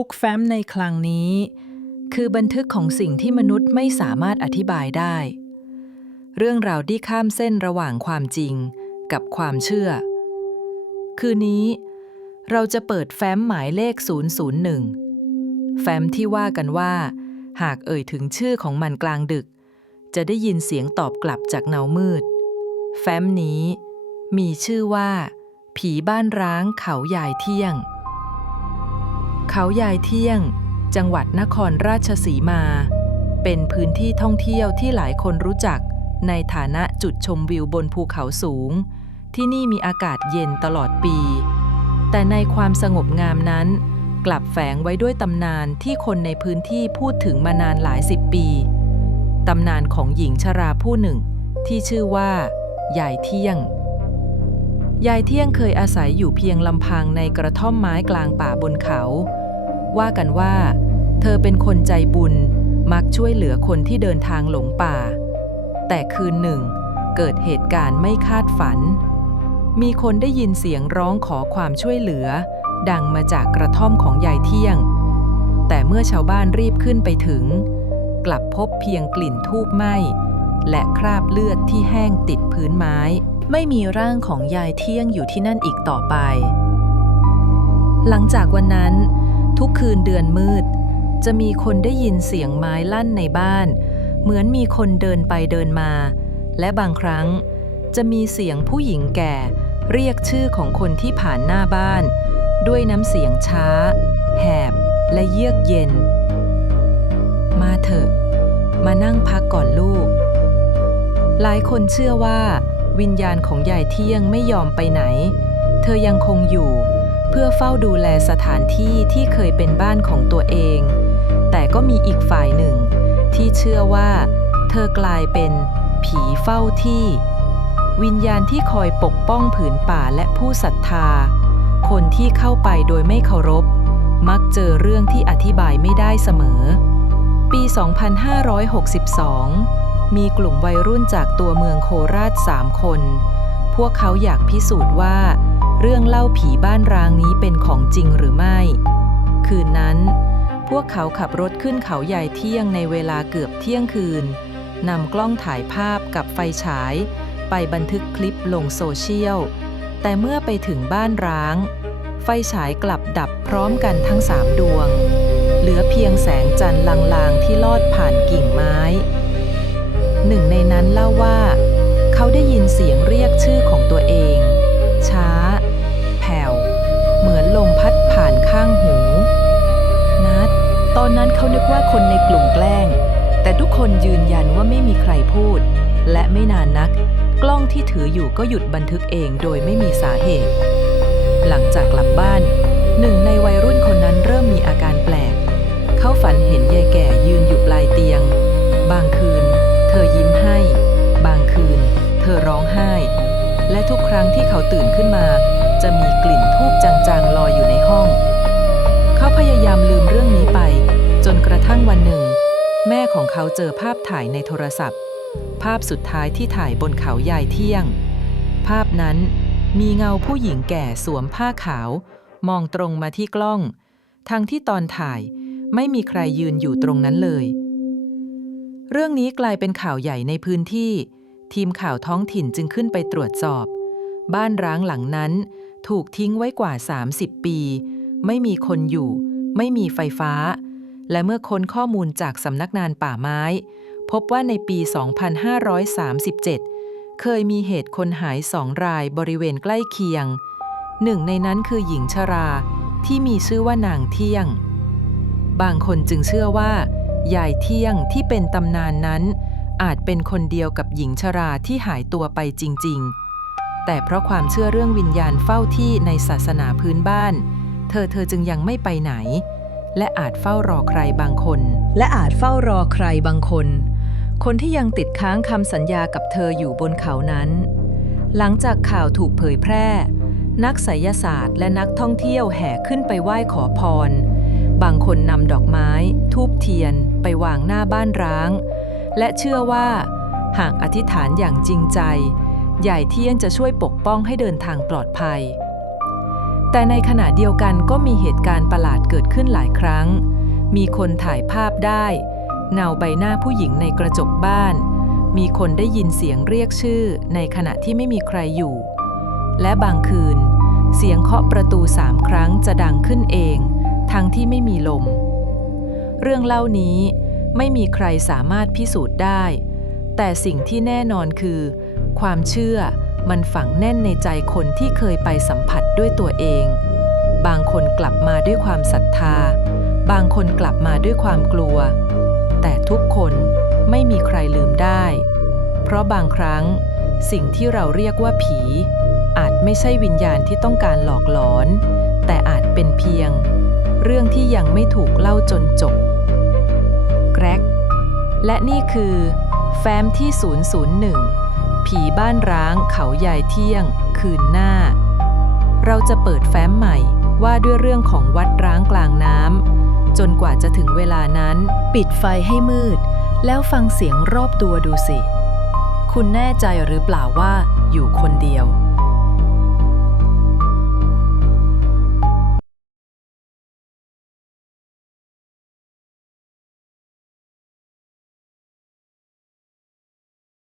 ทุกแฟ้มในคลังนี้ คือบันทึกของสิ่งที่มนุษย์ไม่สามารถอธิบายได้ เรื่องราวที่ข้ามเส้นระหว่างความจริงกับความเชื่อ คืนนี้ เราจะเปิดแฟ้มหมายเลข 001 แฟ้มที่ว่ากันว่า หากเอ่ยถึงชื่อของมันกลางดึก จะได้ยินเสียงตอบกลับจากเงามืด แฟ้มนี้มีชื่อว่า ผีบ้านร้างเขายายเที่ยง เขายายเที่ยง จังหวัดนครราชสีมา เป็นพื้นที่ท่องเที่ยวที่หลายคนรู้จัก ในฐานะจุดชมวิวบนภูเขาสูง ที่นี่มีอากาศเย็นตลอดปี แต่ในความสงบงามนั้น กลับแฝงไว้ด้วยตำนานที่คนในพื้นที่พูดถึงมานานหลายสิบปี ตำนานของหญิงชราผู้หนึ่ง ที่ชื่อว่ายายเที่ยงยายเที่ยงเคยอาศัยอยู่เพียงลำพังในกระท่อมไม้กลางป่าบนเขา ว่ากันว่า เธอเป็นคนใจบุญมักช่วยเหลือคนที่เดินทางหลงป่า แต่คืนหนึ่ง เกิดเหตุการณ์ไม่คาดฝัน มีคนได้ยินเสียงร้องขอความช่วยเหลือ ดังมาจากกระท่อมของยายเที่ยง แต่เมื่อชาวบ้านรีบขึ้นไปถึง กลับพบเพียงกลิ่นทูบไหม้และคราบเลือดที่แห้งติดพื้นไม้ ไม่มีร่างของยายเที่ยงอยู่ที่นั่นอีกต่อไป หลังจากวันนั้น ทุกคืนเดือนมืด จะมีคนได้ยินเสียงไม้ลั่นในบ้าน เหมือนมีคนเดินไปเดินมา และบางครั้งจะมีเสียงผู้หญิงแก่ เรียกชื่อของคนที่ผ่านหน้าบ้าน ด้วยน้ำเสียงช้า แหบและเยือกเย็น มาเถอะ มานั่งพักก่อนลูก หลายคนเชื่อว่า วิญญาณของยายเที่ยงไม่ยอมไปไหน เธอยังคงอยู่ เพื่อเฝ้าดูแลสถานที่ที่เคยเป็นบ้านของตัวเอง แต่ก็มีอีกฝ่ายหนึ่ง ที่เชื่อว่า เธอกลายเป็นผีเฝ้าที่ วิญญาณที่คอยปกป้องผืนป่าและผู้ศรัทธา คนที่เข้าไปโดยไม่เคารพ มักเจอเรื่องที่อธิบายไม่ได้เสมอ ปี 2562 มีกลุ่มวัยรุ่นจากตัวเมืองโคราชสามคน พวกเขาอยากพิสูจน์ว่า รื่องเล่าผีบ้านร้างนี้เป็นของจริงหรือไม่ คืนนั้น พวกเขาขับรถขึ้นเขาใหญ่เที่ยงในเวลาเกือบเที่ยงคืนนำกล้องถ่ายภาพกับไฟฉาย ไปบันทึกคลิปลงโซเชียล แต่เมื่อไปถึงบ้านร้าง ไฟฉายกลับดับพร้อมกันทั้งสามดวง เหลือเพียงแสงจันทร์ลางๆ ที่ลอดผ่านกิ่งไม้ หนึ่งในนั้นเล่าว่า เขาได้ยินเสียงเรียกชื่อของตัวเอง ช้า แกล้ง แต่ทุกคนยืนยันว่าไม่มีใครพูด และไม่นานนัก กล้องที่ถืออยู่ก็หยุดบันทึกเองโดยไม่มีสาเหตุ หลังจากกลับบ้านหนึ่งในวัยรุ่นคนนั้นเริ่มมีอาการแปลก เขาฝันเห็นยายแก่ยืนอยู่ปลายเตียง บางคืน เธอยิ้มให้ บางคืน เธอร้องไห้ และทุกครั้งที่เขาตื่นขึ้นมา จะมีกลิ่นทูบจางๆลอยอยู่ในห้อง เขาพยายามลืมเรื่องนี้ไป จนกระทั่งวันหนึ่ง แม่ของเขาเจอภาพถ่ายในโทรศัพท์ ภาพสุดท้ายที่ถ่ายบนเขายายเที่ยง ภาพนั้นมีเงาผู้หญิงแก่สวมผ้าขาว มองตรงมาที่กล้อง ทั้งที่ตอนถ่ายไม่มีใครยืนอยู่ตรงนั้นเลย เรื่องนี้กลายเป็นข่าวใหญ่ในพื้นที่ ทีมข่าวท้องถิ่นจึงขึ้นไปตรวจสอบ บ้านร้างหลังนั้น ถูกทิ้งไว้กว่า 30 ปี ไม่มีคนอยู่ ไม่มีไฟฟ้า และเมื่อค้นข้อมูลจากสำนักงานป่าไม้ พบว่าในปี 2537 เคยมีเหตุคนหายสองรายบริเวณใกล้เคียง หนึ่งในนั้นคือหญิงชราที่มีชื่อว่านางเที่ยง บางคนจึงเชื่อว่ายายเที่ยงที่เป็นตำนานนั้น อาจเป็นคนเดียวกับหญิงชราที่หายตัวไปจริง ๆ แต่เพราะความเชื่อเรื่องวิญญาณเฝ้าที่ในศาสนาพื้นบ้าน เธอเธอจึงยังไม่ไปไหน และอาจเฝ้ารอใครบางคน และอาจเฝ้ารอใครบางคน คนที่ยังติดค้างคำสัญญากับเธออยู่บนเขานั้น หลังจากข่าวถูกเผยแพร่ นักไสยศาสตร์และนักท่องเที่ยวแห่ขึ้นไปไหว้ขอพร บางคนนำดอกไม้ ทูบเทียน ไปวางหน้าบ้านร้าง และเชื่อว่า หากอธิษฐานอย่างจริงใจ ใหญ่เที่ยงจะช่วยปกป้องให้เดินทางปลอดภัย แต่ในขณะเดียวกันก็มีเหตุการณ์ประหลาดเกิดขึ้นหลายครั้ง มีคนถ่ายภาพได้ เงาใบหน้าผู้หญิงในกระจกบ้าน มีคนได้ยินเสียงเรียกชื่อในขณะที่ไม่มีใครอยู่ และบางคืน เสียงเคาะประตูสามครั้งจะดังขึ้นเอง ทั้งที่ไม่มีลม เรื่องเล่านี้ไม่มีใครสามารถพิสูจน์ได้ แต่สิ่งที่แน่นอนคือ ความเชื่อ มันฝังแน่นในใจคนที่เคยไปสัมผัสด้วยตัวเอง บางคนกลับมาด้วยความศรัทธา บางคนกลับมาด้วยความกลัว แต่ทุกคนไม่มีใครลืมได้ เพราะบางครั้งสิ่งที่เราเรียกว่าผี อาจไม่ใช่วิญญาณที่ต้องการหลอกหลอน แต่อาจเป็นเพียง เรื่องที่ยังไม่ถูกเล่าจนจบแกรกและนี่คือ แฟ้มที่ 001 ผีบ้านร้างเขาใหญ่เที่ยง คืนหน้า เราจะเปิดแฟ้มใหม่ว่าด้วยเรื่องของวัดร้างกลางน้ำจนกว่าจะถึงเวลานั้น ปิดไฟให้มืด แล้วฟังเสียงรอบตัวดูสิ คุณแน่ใจหรือเปล่าว่าอยู่คนเดียว